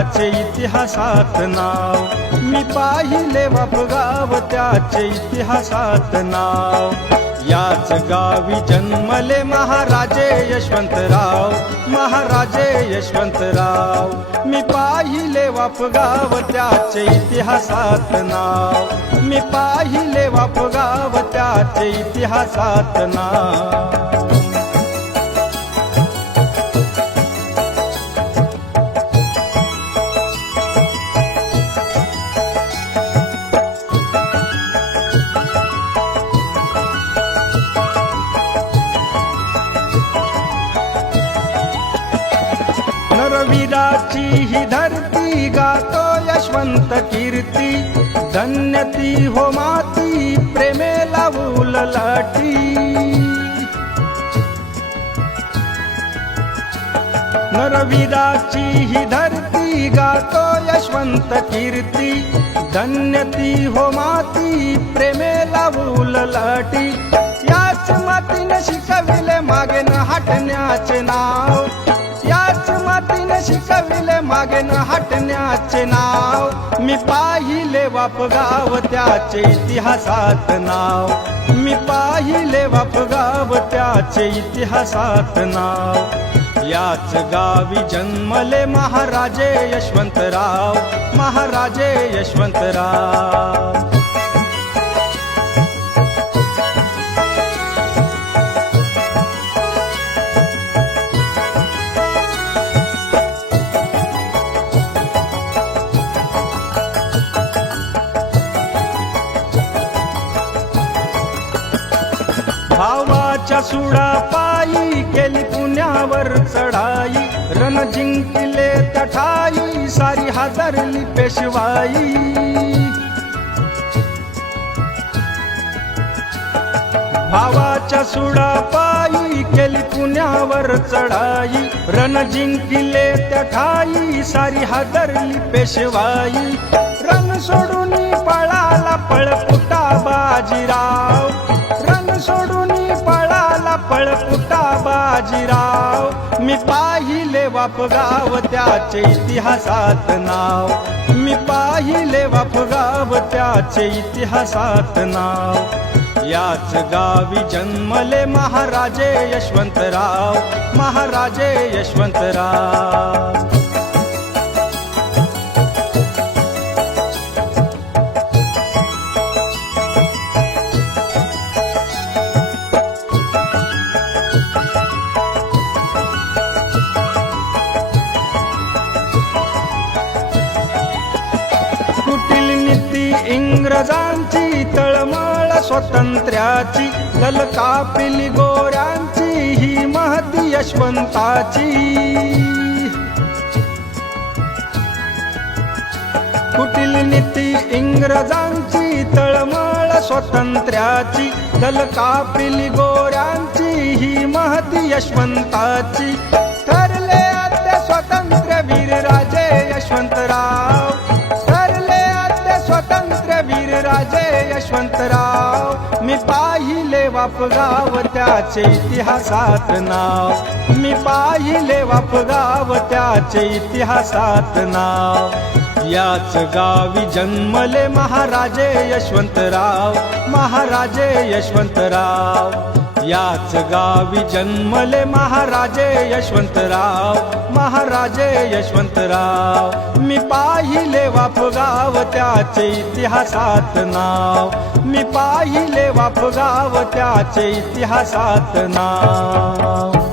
त्याचे इतिहासात नाव. मी पाहिले वापगाव त्याचे इतिहासात नाव. याच गावी जन्मले महाराजे यशवंतराव. महाराजे यशवंतराव. मी पाहिले वापगाव त्याचे इतिहासात नाव. मी पाहिले वापगाव त्याचे इतिहासात नाव. कबीराची ही धरती गातो यशवंत कीर्ती. धन्यती हो माती प्रेमेला उललाटी नरवीराची ही धरती गातो यशवंत कीर्ती. धन्यती हो माती प्रेमे उललाटी याच शिकविले मागे न हटण्याचे नाव. मी पाहिले वापगाव त्याचे इतिहासात नाव. मी पाहिले वापगाव त्याचे इतिहासात नाव. याच गावी जन्मले महाराजे यशवंतराव. महाराजे यशवंतराव. भावाच्या सुडा पायी केली पुण्यावर चढाई. रण जिंकले तठाई सारी हादरली पेशवाई. भावाच्या सुडा पायी केली पुण्यावर चढाई. रण जिंकले त्या ठाई सारी हादरली पेशवाई. रण सोडून पळाला पळपुटा बाजीराव. रण सोडून पळकुटा बाजीराव. मी पाहिले वापगाव त्याचे इतिहासात नाव. मी पाहिले वापगाव त्याचे इतिहासात नाव. याच गावी जन्मले महाराजे यशवंतराव. महाराजे यशवंतराव. इंग्रजांची तळमळ स्वातंत्र्याची ललकापिली गोऱ्यांची ही महती यशवंताची. कुटील नीती इंग्रजांची तळमळ स्वातंत्र्याची दलकापिली गोऱ्यांची ही महती यशवंताची. ठरले आद्य स्वातंत्र्य वीर राजे यशवंतराव. स्वतंत्र वीर राजे यशवंतराव. मी पाहिले वापगाव त्याचे इतिहासात नाव. मी पाहिले वापगाव त्याचे इतिहासात नाव. याच गावी जन्मले महाराजे यशवंतराव. महाराजे यशवंतराव. याच गावी जन्मले महाराजे यशवंतराव. महाराजे यशवंतराव मी पाहिले वापगाव त्याचे इतिहासात नाव. मी पाहिले वापगाव त्याचे इतिहासात नाव.